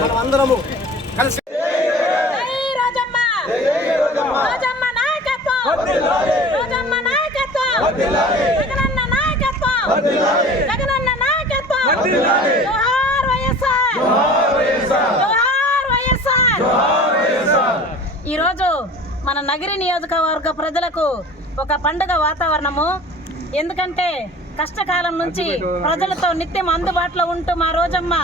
మనమందరము కలిసి నాయకత్వం. నాయకత్వం. ఈరోజు మన నగిరి నియోజకవర్గ ప్రజలకు ఒక పండుగ వాతావరణము. ఎందుకంటే కష్టకాలం నుంచి ప్రజలతో నిత్యం అందుబాటులో ఉంటూ మా రోజమ్మ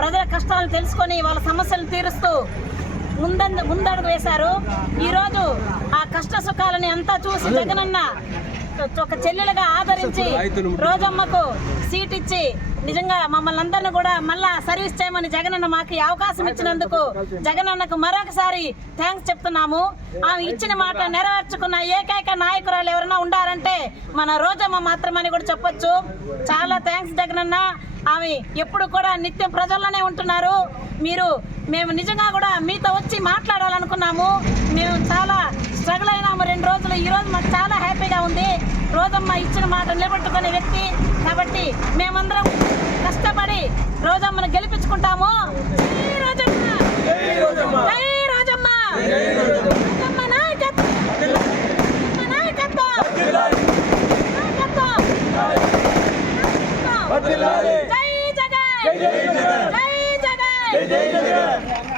ప్రజల కష్టాలను తెలుసుకొని వాళ్ళ సమస్యలు తీరుస్తూ ముందంద ముందడుగు వేశారు. ఈరోజు ఆ కష్ట సుఖాలని అంతా చూసి జగనన్న ఒక చెల్లెలుగా ఆదరించి రోజమ్మకు సీట్ ఇచ్చి నిజంగా మమ్మల్ని అందరిని కూడా మళ్ళా సర్వీస్ చేయమని జగనన్న మాకు ఈ అవకాశం ఇచ్చినందుకు జగనన్నకు మరొకసారి థ్యాంక్స్ చెప్తున్నాము. ఆమె ఇచ్చిన మాట నెరవేర్చుకున్న ఏకైక నాయకురాలు ఎవరైనా ఉండారంటే మన రోజమ్మ మాత్రమని కూడా చెప్పొచ్చు. చాలా థ్యాంక్స్ జగనన్న ఆమె ఎప్పుడు కూడా నిత్యం ప్రజల్లోనే ఉంటున్నారు. మీరు మేము నిజంగా కూడా మీతో వచ్చి మాట్లాడాలనుకున్నాము. మేము చాలా ఈ ఈరోజు మాకు చాలా హ్యాపీగా ఉంది. రోజమ్మ ఇచ్చిన మాట నిలబెట్టుకునే వ్యక్తి కాబట్టి మేమందరం కష్టపడి రోజమ్మను గెలిపించుకుంటాము. జగన్! జగన్! జగన్!